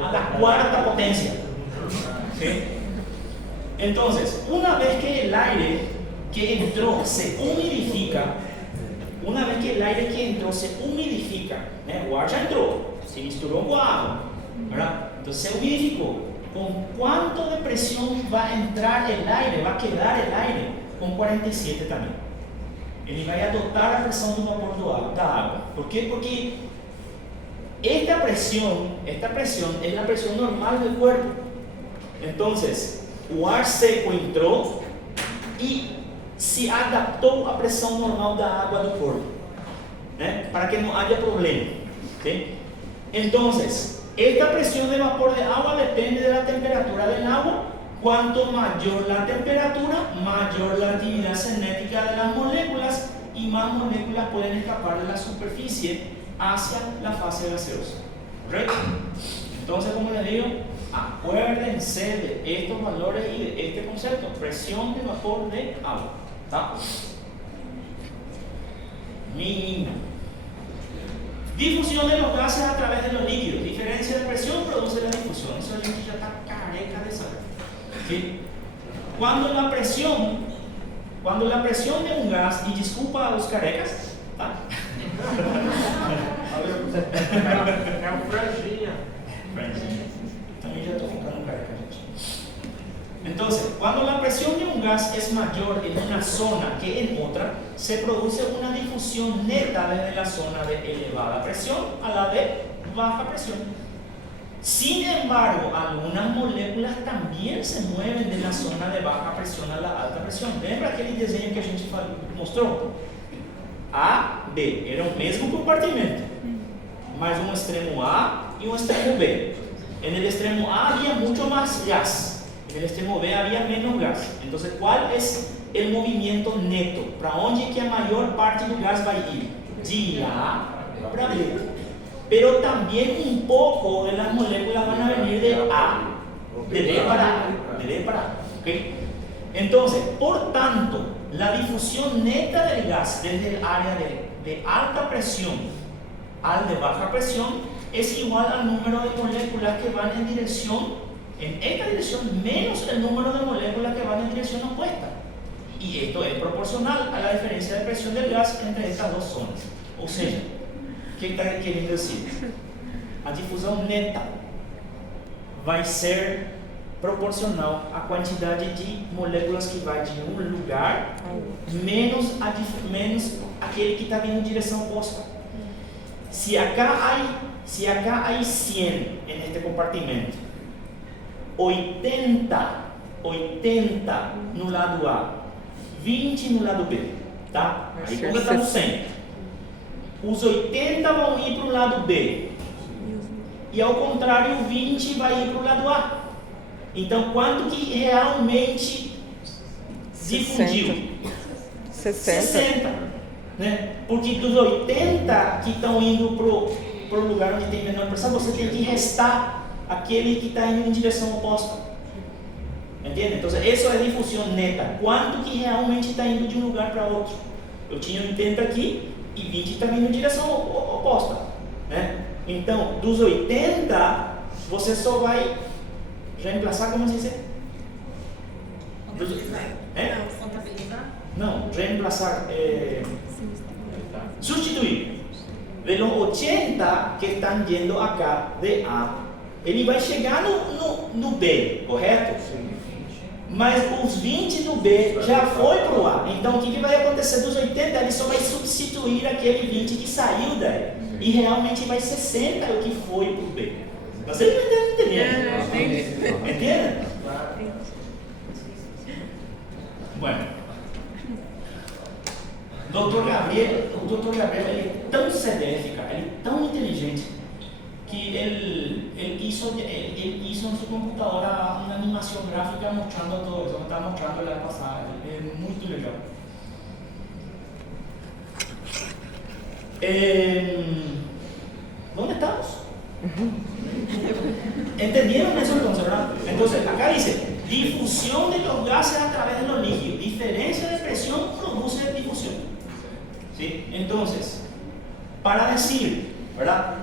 a la cuarta potencia. ¿Sí? Entonces, una vez que el aire que entró se humidifica, o ar ya entró, se misturó con agua, ¿verdad? Entonces se humidificó. ¿Con cuánto de presión va a entrar el aire? Va a quedar el aire con 47 también. Él va a dotar la presión de vapor da agua. ¿Por qué? Porque esta presión es la presión normal del cuerpo. Entonces, o ar seco entró y se adaptó a presión normal da agua del cuerpo, para que no haya problema. ¿Sí? Entonces, esta presión de vapor de agua depende de la temperatura del agua. Cuanto mayor la temperatura, mayor la actividad cinética de las moléculas y más moléculas pueden escapar de la superficie hacia la fase gaseosa. ¿Correcto? Entonces, como les digo, acuérdense de estos valores y de este concepto: presión de vapor de agua. ¿Tá? Mínimo. Difusión de los gases a través de los líquidos. Diferencia de presión produce la difusión. Eso la gente ya está careca de saber. ¿Sí? Cuando la presión de un gas, y disculpa a los carecas, ¿tá? É um franjinha. También ya estoy ficando careca, gente. Entonces, cuando la presión de un gas es mayor en una zona que en otra, se produce una difusión neta desde la zona de elevada presión a la de baja presión. Sin embargo, algunas moléculas también se mueven de la zona de baja presión a la alta presión. Lembra aquele desenho que a gente mostrou? A, B, era o mesmo compartimento, mas um extremo A y un extremo B. En el extremo A había mucho más gas. En el extremo B había menos gas. Entonces, ¿cuál es el movimiento neto? ¿Para dónde es que la mayor parte del gas va a ir? De A para B. Pero también un poco de las moléculas van a venir de A, de B para A, de B para A. ¿Okay? Entonces, por tanto, la difusión neta del gas desde el área de alta presión al de baja presión es igual al número de moléculas que van en esta dirección menos el número de moléculas que van en dirección opuesta. Y esto es proporcional a la diferencia de presión del gas entre estas dos zonas. O sea, ¿qué está queriendo decir? A difusão neta vai ser proporcional à quantidade de moléculas que vai de um lugar menos aquele que está vindo em direção oposta. Si acá hay 100 en este compartimento, 80 no lado A, 20 no lado B, tá? Aí completamos 100. Os 80 vão ir para o lado B. E ao contrário, o 20 vai ir para o lado A. Então, quanto que realmente difundiu? 60. Né? Porque dos 80 que estão indo para o lugar onde tem menor pressão, você tem que restar aquele que está indo em direção oposta. Entende? Então, isso é difusão neta. Quanto que realmente está indo de um lugar para outro? Eu tinha 80 aqui e 20 está indo em direção oposta. Né? Então, dos 80, você só vai reemplaçar, como se diz? Contabilizar? Não, reemplaçar, sustituir. De los 80 que están yendo acá de A, ele vai chegar no B, correto? Sim. Mas os 20 do B já foi para o A. Então, o que vai acontecer dos 80? Ele só vai substituir aquele 20 que saiu daí. E realmente vai 60 o que foi para o B. Vocês não estão entendendo? Entendem? Bueno. O Dr. Gabriel, ele é tão CDF, cara, ele é tão inteligente, que él hizo en su computadora una animación gráfica mostrando todo eso. Me estaba mostrando la vez pasada, es muy legal. ¿Dónde estamos? ¿Entendieron eso entonces, verdad? Entonces, acá dice, difusión de los gases a través de los líquidos. Diferencia de presión produce difusión. ¿Sí? Entonces, para decir, ¿verdad?,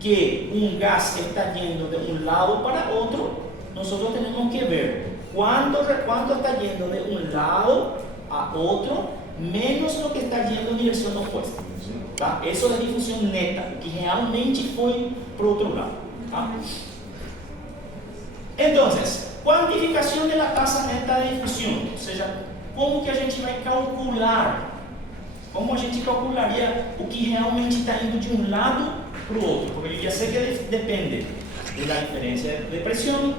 que un gas está yendo de un lado para otro, nosotros tenemos que ver cuánto está yendo de un lado a otro, menos lo que está yendo en dirección opuesta. Tá? Eso é difusión neta, que realmente foi para o outro lado. Tá? Entonces, cuantificación de la tasa neta de difusión, ou seja, como que a gente vai calcular, como a gente calcularia o que realmente está indo de um lado para o outro, porque eu já sei que depende da diferença de pressão,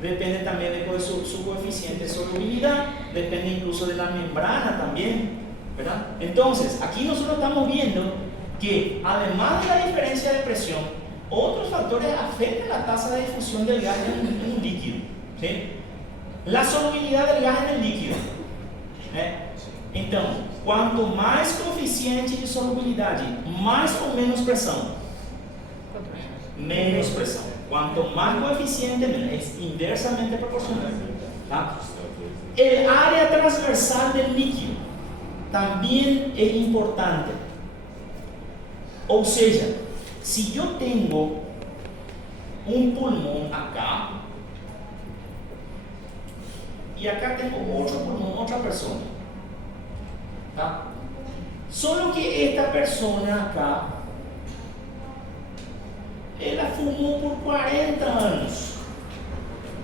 depende também de su coeficiente de solubilidad, depende incluso de la membrana también, ¿verdad? Entonces, aquí nosotros estamos viendo que además de la diferencia de presión, otros factores afectan la tasa de difusión del gas en un líquido, ¿sí? La solubilidad del gas en el líquido, Então, quanto mais coeficiente de solubilidade, mais ou menos pressão? Menos pressão. Quanto mais coeficiente, menos. É inversamente proporcional. Tá? El área transversal del líquido también es importante. Ou seja, si yo tengo un pulmón acá y acá tengo otro pulmón, otra persona, ¿tá? Solo que esta persona acá, ela fumó por 40 años,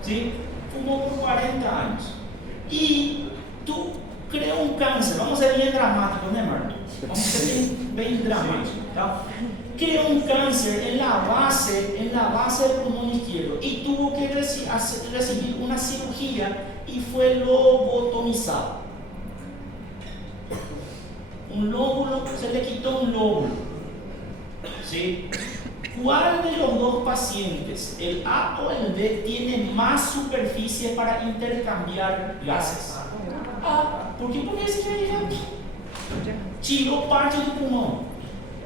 ¿sí? Fumó por 40 años y tú creó un cáncer. Vamos a ser bien dramáticos, ¿no, hermano? Vamos a ser bien dramáticos, ¿tá? Creó un cáncer en la base del pulmón izquierdo y tuvo que recibir una cirugía y fue lobotomizado. Un lóbulo, se le quitó un lóbulo, ¿sí? ¿Cuál de los dos pacientes, el A o el B, tiene más superficie para intercambiar gases? A. ¿Por qué? Porque esse aqui tirou parte do pulmão.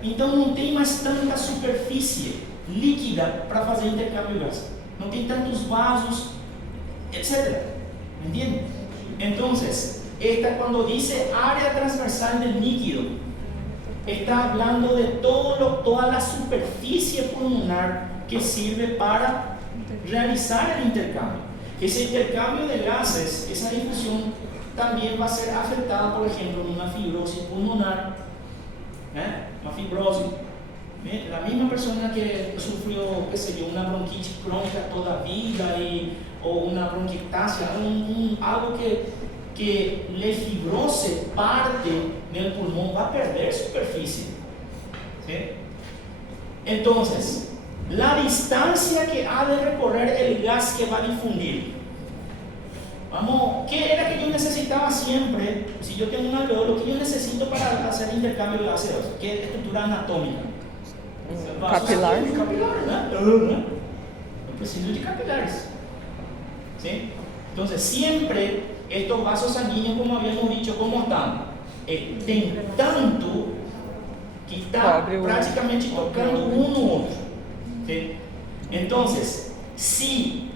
Então não tem mais tanta superfície líquida para fazer intercâmbio de gás. Não tem tantos vasos, etc. ¿Entiende? Entonces, esta cuando dice área transversal del líquido, está hablando de toda la superficie pulmonar que sirve para realizar el intercambio. Ese intercambio de gases, esa difusión, también va a ser afectada, por ejemplo, en una fibrosis pulmonar, una fibrosis. La misma persona que sufrió, qué sé yo, una bronquitis crónica toda la vida o una bronquiectasia, algo que le fibrose parte del pulmón, va a perder superficie, ¿sí? Entonces, la distancia que ha de recorrer el gas que va a difundir. Vamos, ¿qué era que yo necesitaba siempre? Si yo tengo un alveolo, ¿qué yo necesito para hacer intercambio de gases? ¿Qué estructura anatómica? Capilar. Capilar, ¿no? Yo preciso de capilares, ¿sí? Entonces, siempre estos vasos sanguíneos, como habíamos dicho, ¿cómo están? Tentando que está prácticamente tocando uno u otro, ¿sí? Entonces, si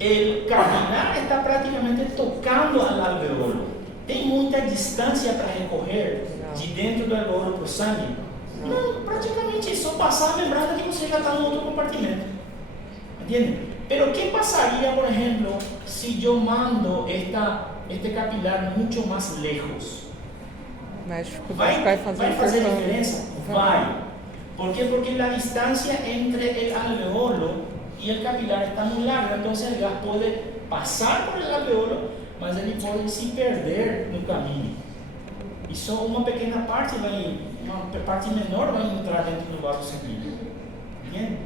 el capilar está prácticamente tocando al alveolo, tem muita distância para recorrer de dentro do alveolo para o sangue? Não, praticamente é só passar a membrana que você já está no outro compartimento. ¿Entienden? Pero ¿qué pasaría, por ejemplo, si yo mando este capilar mucho más lejos? ¿Vai fazer diferença? Vai. ¿Por qué? Porque la distancia entre el alveolo y el capilar está muy larga, entonces el gas puede pasar por el alveolo, mas ele pode se perder no caminho. E só uma pequena parte uma parte menor vai entrar dentro do vaso sanguíneo. ¿Bien?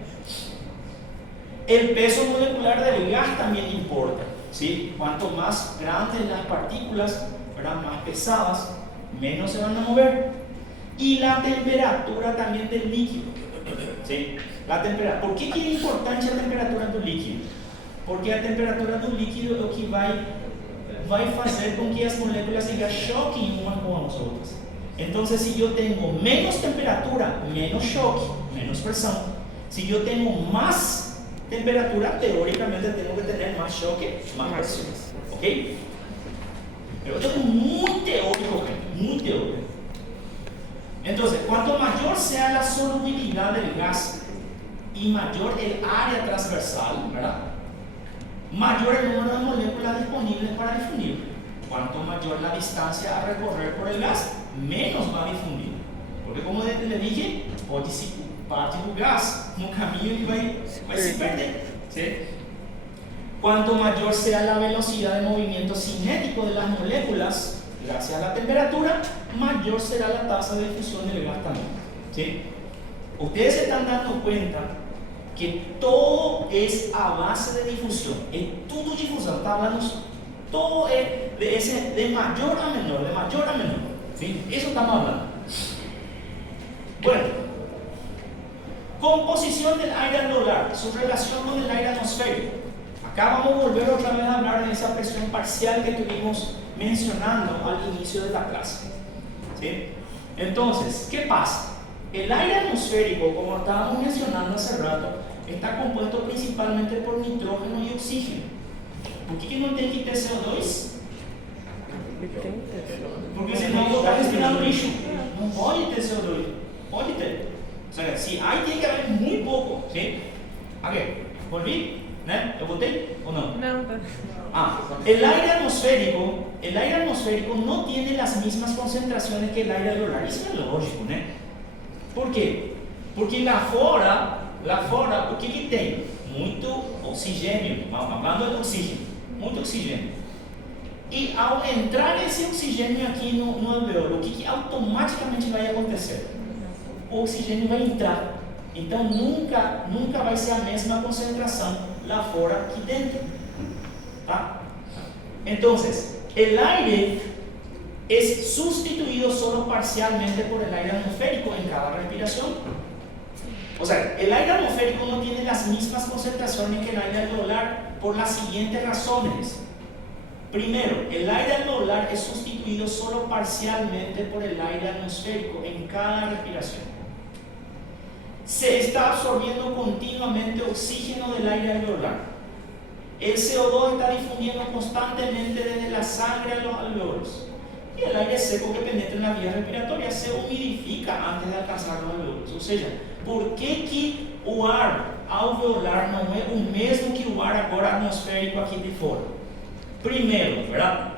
El peso molecular del gas también importa, ¿sí? Cuanto más grandes las partículas, ¿verdad?, más pesadas, menos se van a mover. Y la temperatura también del líquido, ¿sí? La temperatura. Por que é importante a temperatura do líquido? Porque a temperatura do líquido é o que vai fazer com que as moléculas se choquem umas com as outras. Então, se eu tenho menos temperatura, menos choque, menos pressão. Se eu tenho mais temperatura, teóricamente tenho que ter mais choque, mais pressão. Ok? Eu estou muito teórico, gente, muito teórico. Então, quanto maior seja a solubilidade do gás e maior a área transversal, ¿verdad? Mayor el número de moléculas disponibles para difundir. Cuanto mayor la distancia a recorrer por el gas, menos va a difundir. Porque, como le dije, pode se parte do gás no caminho e vai se perder. ¿Sí? Cuanto mayor sea la velocidad de movimiento cinético de las moléculas, gracias a la temperatura, mayor será la tasa de difusión del gas también. ¿Sí? Ustedes se están dando cuenta que todo es a base de difusión, es todo difusión, está hablando, todo es de mayor a menor, de mayor a menor, ¿sí? Eso estamos hablando. Bueno, composición del aire alveolar, su relación con el aire atmosférico. Acá vamos a volver otra vez a hablar de esa presión parcial que estuvimos mencionando al inicio de la clase, ¿sí? Entonces, ¿qué pasa? El aire atmosférico, como estábamos mencionando hace rato, está compuesto principalmente por nitrógeno y oxígeno. ¿Por qué no tiene que ter CO2? Porque senão eu vou estar respirando lixo. Não pode ter CO2. Pode ter. O sea, se hay, tiene que haber muy poco. ¿Sí? Ok, volví, ¿no? ¿Lo boté o no? No, el aire atmosférico no tiene las mismas concentraciones que el aire alveolar. Isso é lógico, ¿no? Por quê? Porque lá fora, o que tem? Muito oxigênio, falando de oxigênio, muito oxigênio. E ao entrar esse oxigênio aqui no alveolo, o que automaticamente vai acontecer? O oxigênio vai entrar. Então nunca vai ser a mesma concentração lá fora que dentro. Tá? Então, el aire es sustituido solo parcialmente por el aire atmosférico en cada respiración. O sea, el aire atmosférico no tiene las mismas concentraciones que el aire alveolar por las siguientes razones. Primero, el aire alveolar es sustituido solo parcialmente por el aire atmosférico en cada respiración. Se está absorbiendo continuamente oxígeno del aire alveolar. El CO2 está difundiendo constantemente desde la sangre a los alveolos. Y el aire seco que penetra en la vía respiratoria se humidifica antes de alcanzar los alveolos. Ou seja, por que o ar alveolar não é o mesmo que o ar agora atmosférico aqui de fora? Primeiro, ¿verdad?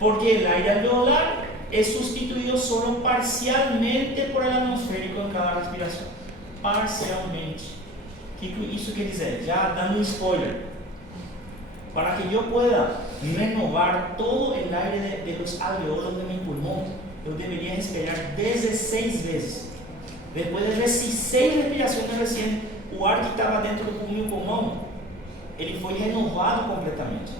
Porque el aire alveolar es sustituido solo parcialmente por el atmosférico en cada respiración. Parcialmente. O que isso quer dizer? Já dando um spoiler. Para que yo pueda renovar todo el aire de los alveolos de mi pulmón, yo debería respirar 16 veces. Después de 16 respiraciones recién, o ar que estaba dentro do meu pulmão, ele foi renovado completamente.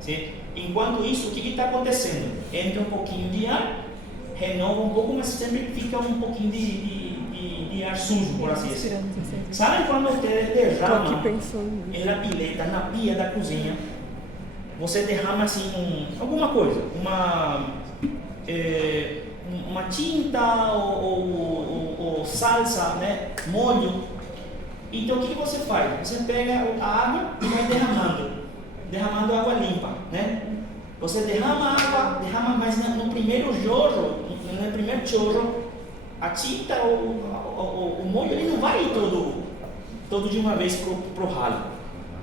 ¿Sí? Enquanto isso, o que está acontecendo? Entra um pouquinho de ar, renova um pouco, mas sempre fica um pouquinho de ar sujo, por assim dizer. Sabe quando você derrama na pileta, na pia da cozinha, você derrama assim alguma coisa, uma tinta ou salsa, né, molho. Então o que você faz? Você pega a água e vai derramando água limpa, né? Você derrama água, mas no primeiro jorro, no primeiro chorro, a tinta ou o molho ele não vai todo de uma vez pro ralo.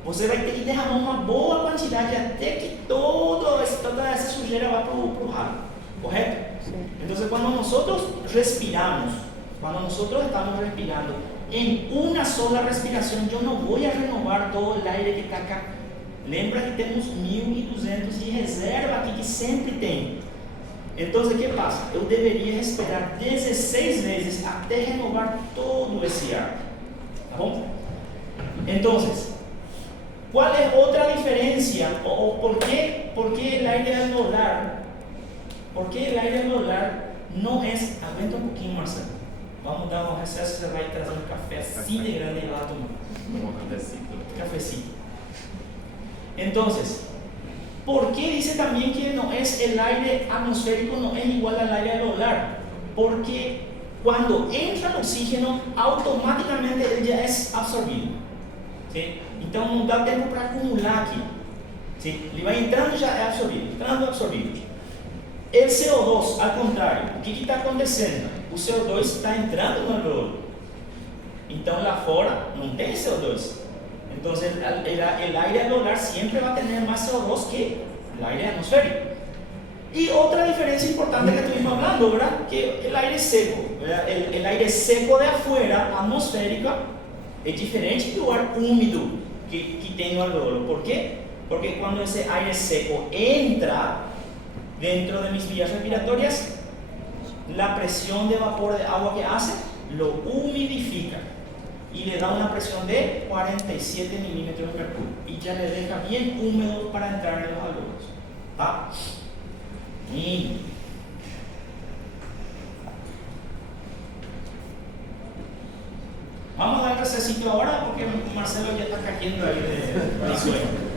Você vai ter que derramar uma boa quantidade até que toda essa sujeira vá pro ralo, correto? Sim. Então, quando nós respiramos, quando nós estamos respirando em uma sola respiração, eu não vou renovar todo o aire que está cá. Lembra que temos 1.200 de reserva aqui que sempre tem. Então, o que passa? Eu deveria respirar 16 vezes até renovar todo esse ar. Tá bom? Então, qual é outra diferença? Ou por que o aire alveolar? Por que o aire alveolar não é... Aguenta um pouquinho, Marcelo. Vamos a dar un receso, você vai trazer um café assim de grande e lá tomar. Como cafecito. Cafecito. Entonces, ¿por qué dice también que no es el aire atmosférico no es igual al aire aerolar? Porque cuando entra el oxígeno, automáticamente él ya es absorbido. ¿Sí? Entonces no da tiempo para acumular aquí. ¿Sí? Ele vai entrando e já é absorvido, entrando e absorvido. El CO2, al contrario, o que está acontecendo? O CO2 está entrando no alveolo. Então lá fora não tem CO2. Então el aire alveolar siempre va a tener más CO2 que el aire atmosférico. Y otra diferencia importante que estuvimos hablando, ¿verdad? Que el aire seco, ¿verdad? El aire seco de afuera, atmosférico, es diferente do ar úmido que tem no alveolo. ¿Por qué? Porque cuando ese aire seco entra dentro de mis vías respiratorias, la presión de vapor de agua que hace lo humidifica y le da una presión de 47 milímetros de mercurio y ya le deja bien húmedo para entrar en los alveolos. ¿Ah? Y vamos a dar un recesito ahora porque Marcelo ya está cayendo ahí de sueño.